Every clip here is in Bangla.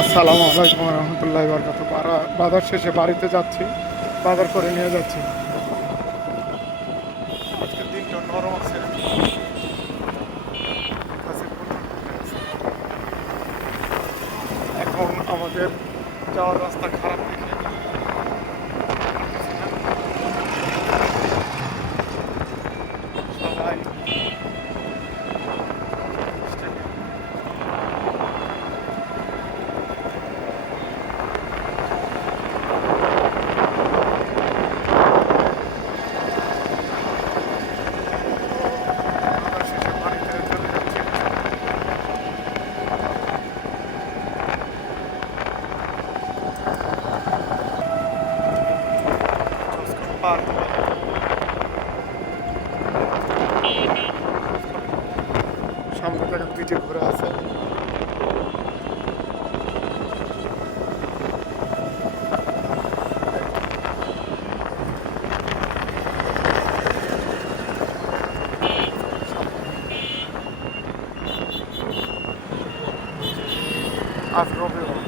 আসসালামু আলাইকুম রহমতুল্লাহ বরকাত। বাজার শেষে বাড়িতে যাচ্ছি, বাজার করে নিয়ে যাচ্ছি। আজকের দিনটা নরম আছে, এখন আমাদের যাওয়ার রাস্তা খারাপ দেখে সবাই বাজার শেষে বাড়িতে চলে যাচ্ছি। পার্ক সামনে থেকে পিঠে ঘুরে আছে। আজ রবিবার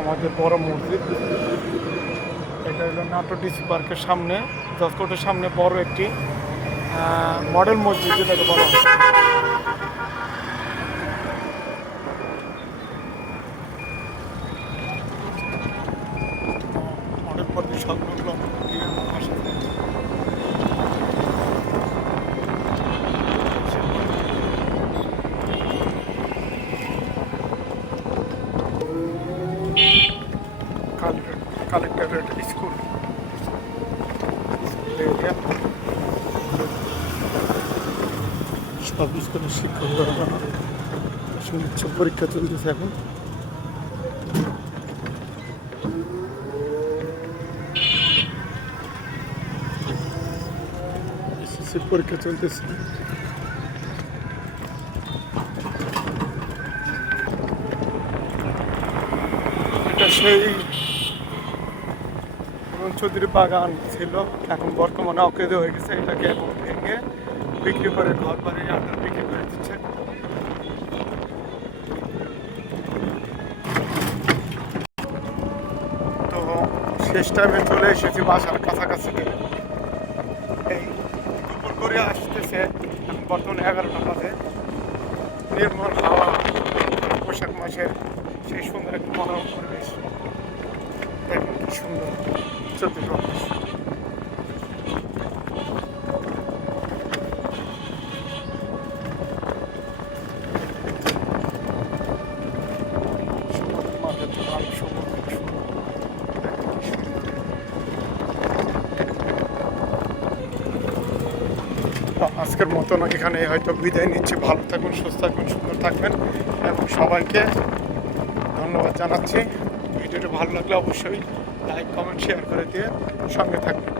আমাদের বড় মসজিদ, এটা হলো নাটোর ডিসি পার্কের সামনে, জজকোর্টের সামনে বড় একটি মডেল মসজিদ যেটাকে বলা হয়। মডেল মসজিদ সংলগ্ন পাশে কালেক্টরেট স্কুল এরিয়া। সব স্কুলের শিক্ষকরা উচ্চ পরীক্ষা চলতেছে এখন। এসএসসি পরীক্ষা চলতেছে। এটা সেই চৌধুরী বাগান ছিল, এখন বর্তমানে অকেজো হয়ে গেছে। এটাকে এখন ভেঙে বিক্রি করে ঘর বাড়ি আটার বিক্রি করে দিচ্ছে। তো শেষ টাইমে চলে এসেছি বাসার কাছাকাছি। এই দুপুর করে আসতেছে, এখন বর্তমানে 11টা বাজে। নির্মল হাওয়া, বৈশাখ মাসের সেই সুন্দর একটা মনোরম পরিবেশ। দেখুন কি সুন্দর চতুর্থ। আজকের মতন এখানে হয়তো বিদায় নিচ্ছি। ভালো থাকুন, সুস্থ থাকুন, সুন্দর থাকবেন এবং সবাইকে ধন্যবাদ জানাচ্ছি। ভিডিওটা ভালো লাগলে অবশ্যই লাইক, কমেন্ট, শেয়ার করে দিয়ে সঙ্গে থাকবেন।